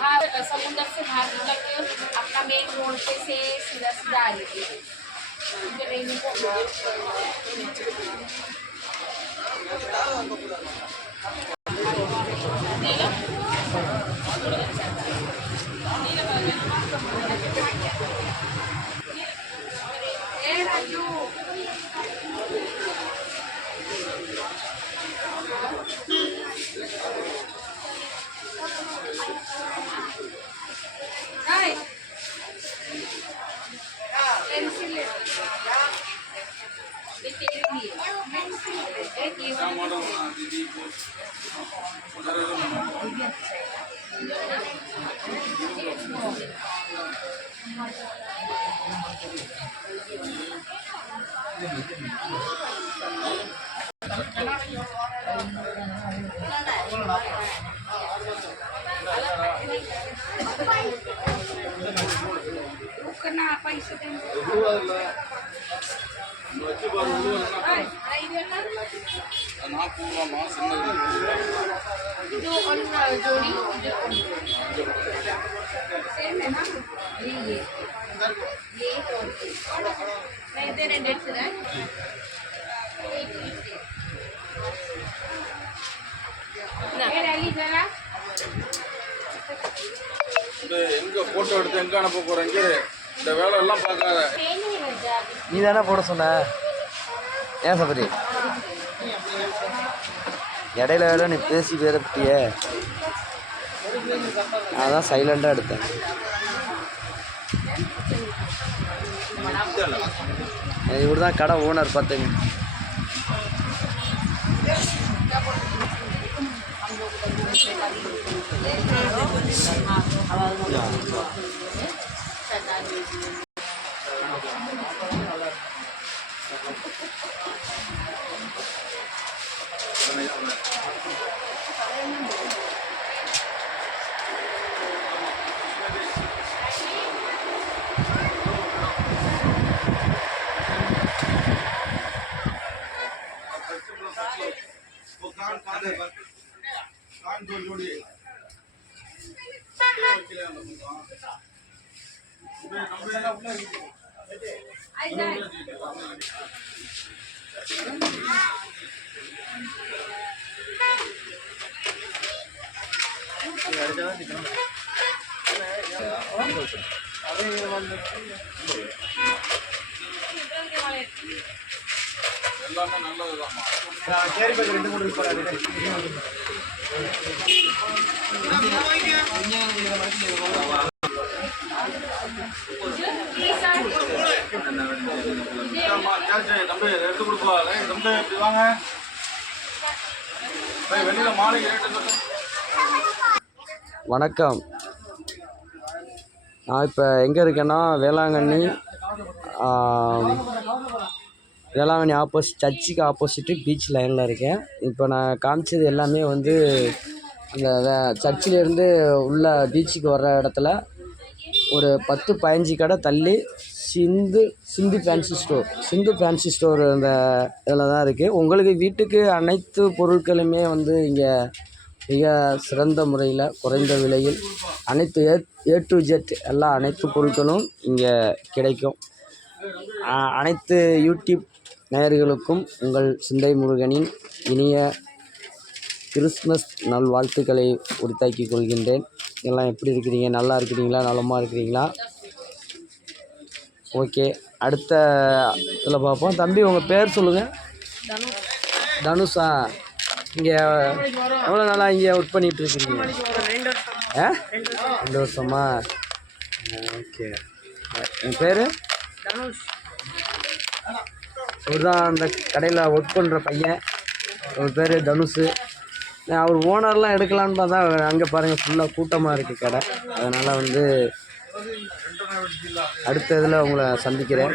हाँ समुद्र से बाहर निकल के अपना मेन रोड पे से सीधा सीधा आ रही थी रेलवे को पैसे जो जोड़ी सेम है ना ये नहीं तेरे डेट से है ना ये डाली जरा எங்க போட்டோ எடுத்து எங்க அனுப்ப போறீங்க இந்த வேலை எல்லாம் பார்க்காத நீ தானே போட சொன்ன ஏன் சபரி இடையில வேலை நீ பேசி வேறப்பட்டியே நான் தான் சைலண்டாக எடுத்தேன் இவர் தான் கடை ஓனர் பார்த்துங்க எல்லாமே நல்லதுதான் தம்பி எடுத்து கொடுப்பா தம்பி இப்படி வாங்க வெளியில மாலை ரேட்டு. வணக்கம். நான் இப்போ எங்கே இருக்கேன்னா வேளாங்கண்ணி சர்ச்சுக்கு ஆப்போசிட்டு பீச் லைனில் இருக்கேன். இப்போ நான் காமிச்சது எல்லாமே வந்து அந்த சர்ச்சிலேருந்து உள்ள பீச்சுக்கு வர்ற இடத்துல ஒரு 10-15 கடை தள்ளி சிந்து ஃபேன்சி ஸ்டோர் அந்த இதில் தான் இருக்குது. உங்களுக்கு வீட்டுக்கு அனைத்து பொருட்களுமே வந்து இங்கே மிக சிறந்த முறையில் குறைந்த விலையில் அனைத்து A to Z எல்லா அனைத்து பொருட்களும் இங்கே கிடைக்கும். அனைத்து யூடியூப் நேயர்களுக்கும் உங்கள் சிந்தை முருகனின் இனிய கிறிஸ்மஸ் நல்வாழ்த்துக்களை உரித்தாக்கிக் கொள்கின்றேன். எல்லாம் எப்படி இருக்கிறீங்க? நல்லா இருக்கிறீங்களா? நலமாக இருக்கிறீங்களா? ஓகே, அடுத்த இதில் பார்ப்போம். தம்பி உங்கள் பேர் சொல்லுங்கள். தனுஷா. இங்கே எவ்வளோ நாளாக இங்கே ஒர்க் பண்ணிகிட்டு இருக்கிறீங்க? 2 வருஷமா? ஓகே. என் பேர் அவர் தான் அந்த கடையில் ஒர்க் பண்ணுற பையன். அவர் பேர் தனுஷு. அவர் ஓனர்லாம் எடுக்கலான்னு பார்த்தா அங்கே பாருங்கள் ஃபுல்லாக கூட்டமாக இருக்குது கடை. அதனால் வந்து அடுத்த இதில் உங்களை சந்திக்கிறேன்.